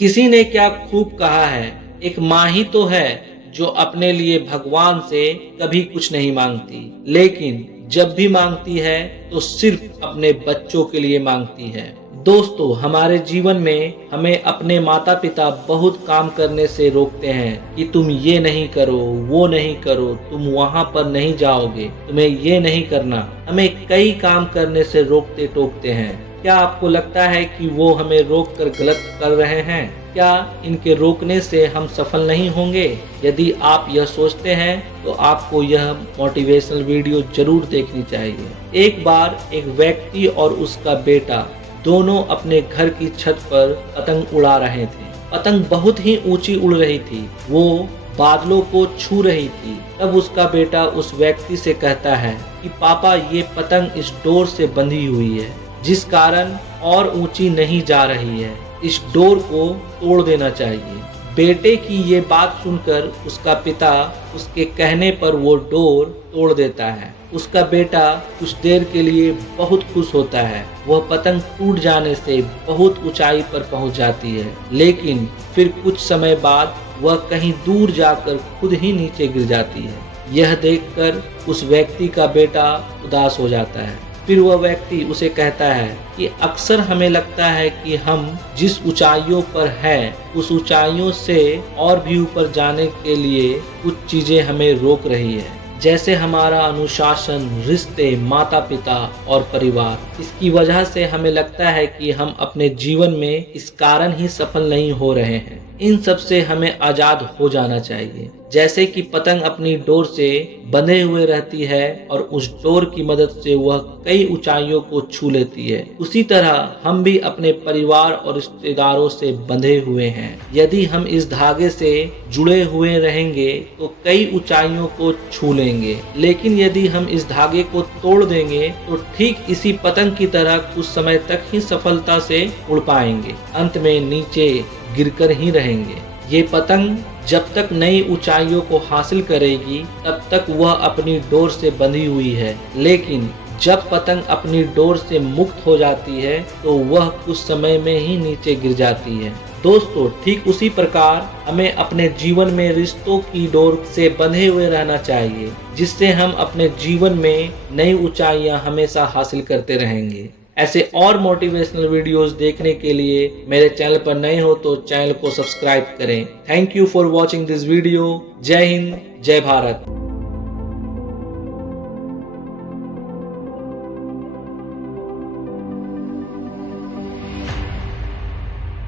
किसी ने क्या खूब कहा है, एक माँ ही तो है जो अपने लिए भगवान से कभी कुछ नहीं मांगती, लेकिन जब भी मांगती है तो सिर्फ अपने बच्चों के लिए मांगती है। दोस्तों, हमारे जीवन में हमें अपने माता पिता बहुत काम करने से रोकते हैं कि तुम ये नहीं करो, वो नहीं करो, तुम वहाँ पर नहीं जाओगे, तुम्हें ये नहीं करना। हमें कई काम करने से रोकते टोकते हैं। क्या आपको लगता है कि वो हमें रोक कर गलत कर रहे हैं? क्या इनके रोकने से हम सफल नहीं होंगे? यदि आप यह सोचते हैं तो आपको यह मोटिवेशनल वीडियो जरूर देखनी चाहिए। एक बार एक व्यक्ति और उसका बेटा दोनों अपने घर की छत पर पतंग उड़ा रहे थे। पतंग बहुत ही ऊंची उड़ रही थी, वो बादलों को छू रही थी। तब उसका बेटा उस व्यक्ति से कहता है कि पापा, ये पतंग इस डोर से बंधी हुई है, जिस कारण और ऊंची नहीं जा रही है। इस डोर को तोड़ देना चाहिए। बेटे की ये बात सुनकर उसका पिता उसके कहने पर वो डोर तोड़ देता है। उसका बेटा कुछ देर के लिए बहुत खुश होता है। वह पतंग टूट जाने से बहुत ऊंचाई पर पहुंच जाती है, लेकिन फिर कुछ समय बाद वह कहीं दूर जाकर खुद ही नीचे गिर जाती है। यह देखकर उस व्यक्ति का बेटा उदास हो जाता है। फिर वह व्यक्ति उसे कहता है कि अक्सर हमें लगता है कि हम जिस ऊंचाइयों पर हैं, उस ऊंचाइयों से और भी ऊपर जाने के लिए कुछ चीजें हमें रोक रही है, जैसे हमारा अनुशासन, रिश्ते, माता पिता और परिवार। इसकी वजह से हमें लगता है कि हम अपने जीवन में इस कारण ही सफल नहीं हो रहे हैं। इन सब से हमें आजाद हो जाना चाहिए। जैसे कि पतंग अपनी डोर से बंधे हुए रहती है और उस डोर की मदद से वह कई ऊंचाइयों को छू लेती है, उसी तरह हम भी अपने परिवार और रिश्तेदारों से बंधे हुए हैं। यदि हम इस धागे से जुड़े हुए रहेंगे तो कई ऊंचाइयों को छू लेंगे, लेकिन यदि हम इस धागे को तोड़ देंगे तो ठीक इसी पतंग की तरह कुछ समय तक ही सफलता से उड़ पाएंगे, अंत में नीचे गिरकर ही रहेंगे। ये पतंग जब तक नई ऊंचाइयों को हासिल करेगी तब तक वह अपनी डोर से बंधी हुई है, लेकिन जब पतंग अपनी डोर से मुक्त हो जाती है तो वह कुछ समय में ही नीचे गिर जाती है। दोस्तों, ठीक उसी प्रकार हमें अपने जीवन में रिश्तों की डोर से बंधे हुए रहना चाहिए, जिससे हम अपने जीवन में नई ऊंचाइयां हमेशा हासिल करते रहेंगे। ऐसे और मोटिवेशनल वीडियोस देखने के लिए मेरे चैनल पर नए हो तो चैनल को सब्सक्राइब करें। Thank you for watching this video. जय हिंद, जय भारत।